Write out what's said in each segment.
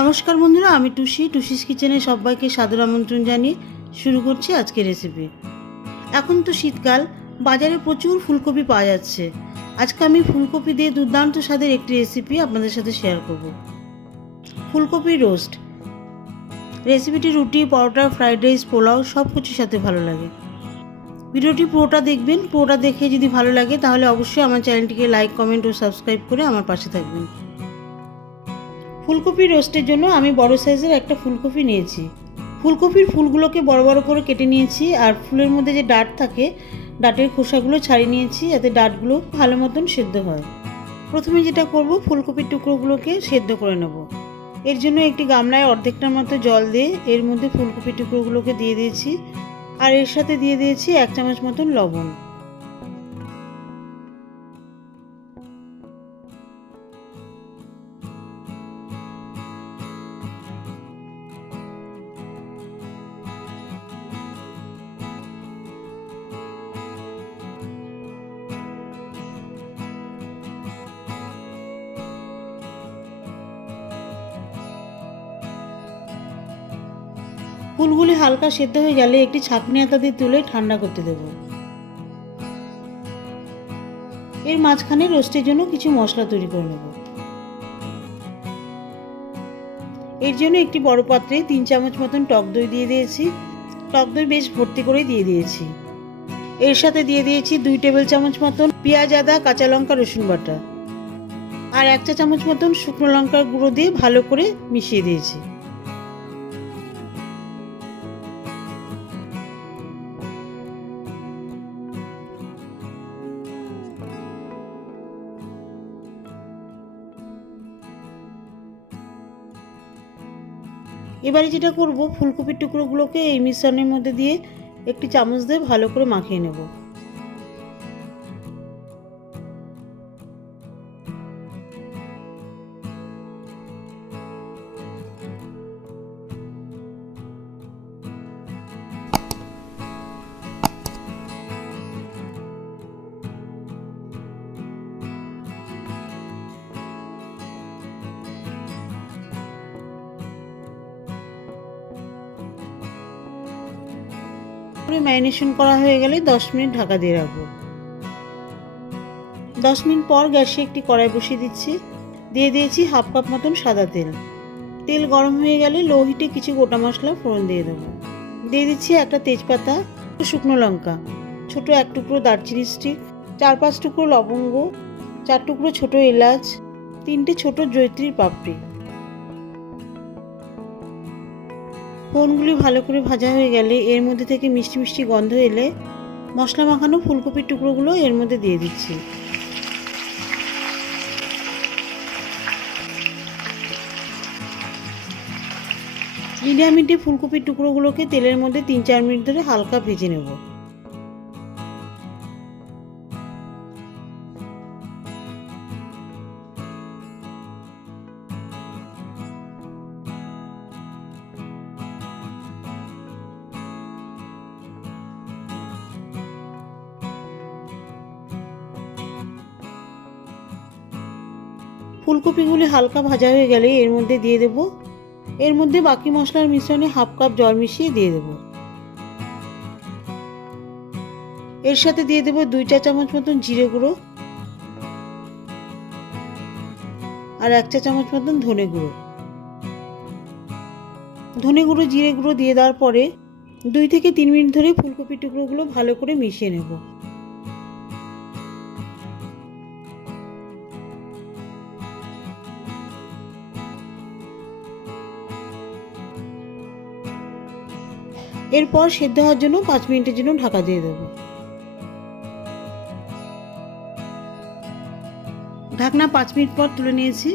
নমস্কার বন্ধুরা, আমি টুসিস কিচেনে সবাইকে সাদর আমন্ত্রণ জানিয়ে শুরু করছি আজকের রেসিপি। এখন তো শীতকাল, বাজারে প্রচুর ফুলকপি পাওয়া যাচ্ছে। আজকে আমি ফুলকপি দিয়ে দুর্দান্ত স্বাদের একটি রেসিপি আপনাদের সাথে শেয়ার করব। ফুলকপি রোস্ট। রেসিপিটি রুটি, পরোটা, ফ্রাইড রাইস, পোলাও সব কিছুর সাথে ভালো লাগে। ভিডিওটি পুরোটা দেখবেন। পুরোটা দেখে যদি ভালো লাগে তাহলে অবশ্যই আমার চ্যানেলটিকে লাইক, কমেন্ট ও সাবস্ক্রাইব করে আমার পাশে থাকবেন। ফুলকপি রোস্টের জন্য আমি বড় সাইজের একটা ফুলকপি নিয়েছি। ফুলকপির ফুলগুলোকে বড় বড় করে কেটে নিয়েছি, আর ফুলের মধ্যে যে ডাঁট থাকে ডাঁটের খোসাগুলো ছাড়িয়ে নিয়েছি যাতে ডাঁটগুলো ভালো মতন সেদ্ধ হয়। প্রথমে যেটা করব, ফুলকপির টুকরোগুলোকে সেদ্ধ করে নেব। এর জন্য একটি গামলায় অর্ধেকটার মতো জল দিয়ে এর মধ্যে ফুলকপির টুকরোগুলোকে দিয়ে দিয়েছি, আর এর সাথে দিয়ে দিয়েছি 1 চামচ মতন লবণ। ফুলগুলি হালকা সেদ্ধ হয়ে গেলে একটি ছাঁকনি হাতা দিয়ে তুলে ঠান্ডা করতে দেব। এর মাঝখানে রোস্টের জন্য কিছু মশলা তৈরি করে নেব। এর জন্য একটি বড় পাত্রে 3 চামচ মতন টক দই দিয়ে দিয়েছি। টক দই বেশ ভর্তি করে দিয়ে দিয়েছি। এর সাথে দিয়ে দিয়েছি 2 টেবিল চামচ মতন পেঁয়াজ, আদা, কাঁচা লঙ্কা, রসুন বাটা, আর 1 চা চামচ মতন শুকনো লঙ্কার গুঁড়ো দিয়ে ভালো করে মিশিয়ে দিয়েছি। এবারে যেটা করব, ফুলকপির টুকরোগুলোকে এই মিশ্রণের মধ্যে দিয়ে একটি চামচ দিয়ে ভালো করে মাখিয়ে নেব। ম্যারিনেশন করা হয়ে গেলে 10 মিনিট ঢাকা দিয়ে রাখবো। 10 মিনিট পর গ্যাসে একটি কড়াই বসিয়ে দিচ্ছি। দিয়ে দিয়েছি হাফ কাপ মতন সাদা তেল। তেল গরম হয়ে গেলে লো হিটে কিছু গোটা মশলা ফোড়ন দিয়ে দেবো। দিয়ে দিচ্ছি একটা তেজপাতা, শুকনো লঙ্কা, ছোট 1 টুকরো দারচিনি স্টিক, 4-5 টুকরো লবঙ্গ, 4 টুকরো ছোট এলাচ, 3টে ছোট জয়িত্রীর পাপড়ি। ফোড়নগুলি ভালো করে ভাজা হয়ে গেলে এর মধ্যে থেকে মিষ্টি মিষ্টি গন্ধ এলে মশলা মাখানো ফুলকপির টুকরোগুলো এর মধ্যে দিয়ে দিচ্ছি। মিডিয়াম হিটে ফুলকপির টুকরোগুলোকে তেলের মধ্যে 3-4 মিনিট ধরে হালকা ভেজে নেব। ফুলকপিগুলি হালকা ভাজা হয়ে গেলে এর মধ্যে দিয়ে দেব, এর মধ্যে বাকি মশলার মিশ্রণে হাফ কাপ জল মিশিয়ে দিয়ে দেব। এর সাথে দিয়ে দেব 2 চা চামচ মতন জিরে গুঁড়ো, আর 1 চা চামচ মতন ধনে গুঁড়ো। ধনে গুঁড়ো, জিরে গুঁড়ো দিয়ে দেওয়ার পরে 2 থেকে 3 মিনিট ধরে ফুলকপির টুকরোগুলো ভালো করে মিশিয়ে নেব। এরপর সেদ্ধ হওয়ার জন্য 5 মিনিটের জন্য ঢাকা দিয়ে দেব। ঢাকনা 5 মিনিট পর তুলে নিয়েছি।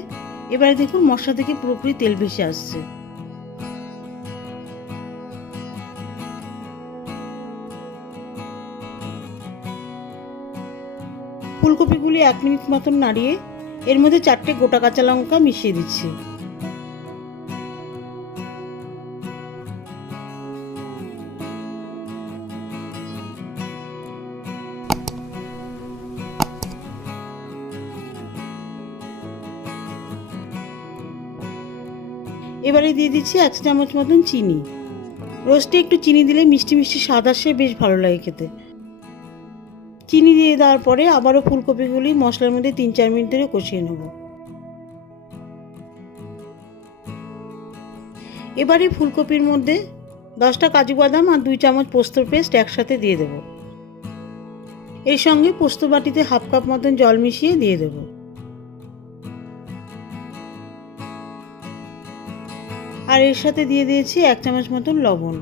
এবারে দেখুন মশলা থেকে পুরোপুরি তেল ভেসে আসছে। ফুলকপিগুলি 1 মিনিট মতন নাড়িয়ে এর মধ্যে 4টে গোটা কাঁচা লঙ্কা মিশিয়ে দিচ্ছি। এবারে দিয়ে দিচ্ছি 1 চামচ মতন চিনি। রোস্টে একটু চিনি দিলে মিষ্টি মিষ্টি স্বাদ আসে, বেশ ভালো লাগে খেতে। চিনি দিয়ে দেওয়ার পরে আবারও ফুলকপিগুলি মশলার মধ্যে 3-4 মিনিট ধরে কষিয়ে নেব। এবারে ফুলকপির মধ্যে 10টা কাজু বাদাম আর 2 চামচ পোস্তর পেস্ট একসাথে দিয়ে দেব। এর সঙ্গে পোস্ত বাটিতে 1/2 কাপ মতন জল মিশিয়ে দিয়ে দেব। আর এর সাথে দিয়ে দিয়েছি 1 চামচ মতন লবণ।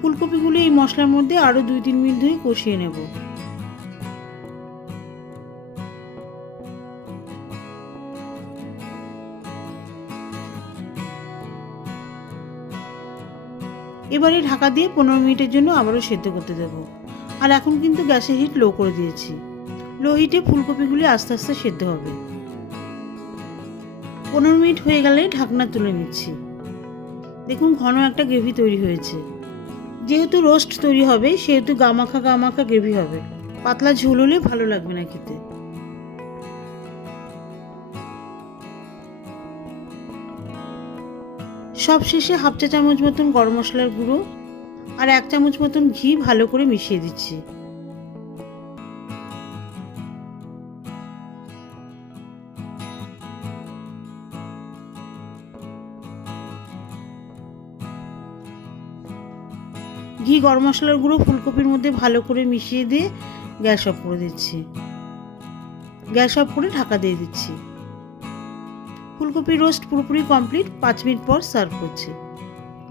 ফুলকপিগুলো এই মশলার মধ্যে আরও 2-3 মিনিট ধরে কষিয়ে নেব। এবারে ঢাকা দিয়ে 15 মিনিটের জন্য আবারও সেদ্ধ করতে দেব। আর এখন কিন্তু গ্যাসের হিট লো করে দিয়েছি। লো হিটে ফুলকপিগুলি আস্তে আস্তে সেদ্ধ হবে। 15 মিনিট হয়ে গেলে ঢাকনা তুলে নিচ্ছি। দেখুন ঘন একটা গ্রেভি তৈরি হয়েছে। যেহেতু রোস্ট তৈরি হবে সেহেতু গামাখা গামাখা গ্রেভি হবে, পাতলা ঝোল হলে ভালো লাগবে না খেতে। সব শেষে 1/2 চা চামচ মতন গরম মশলার গুঁড়ো আর 1 চামচ মতন ঘি ভালো করে মিশিয়ে দিচ্ছি। ঘি গরম মশলার গুঁড়ো ফুলকপির মধ্যে ভালো করে মিশিয়ে দিয়ে গ্যাস অফ করে দিচ্ছি। গ্যাস অফ করে ঢাকা দিয়ে দিচ্ছি। ফুলকপির রোস্ট পুরোপুরি কমপ্লিট। 5 মিনিট পর সার্ভ করছি।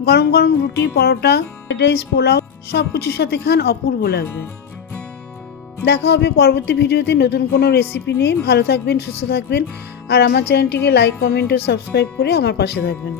গরম গরম রুটি, পরোটা, ফ্রাইড রাইস, পোলাও সব কিছুর সাথে খান, অপূর্ব লাগবে। দেখা হবে পরবর্তী ভিডিওতে নতুন কোনো রেসিপি নিয়ে। ভালো থাকবেন, সুস্থ থাকবেন আর আমার চ্যানেলটিকে লাইক, কমেন্ট ও সাবস্ক্রাইব করে আমার পাশে থাকবেন।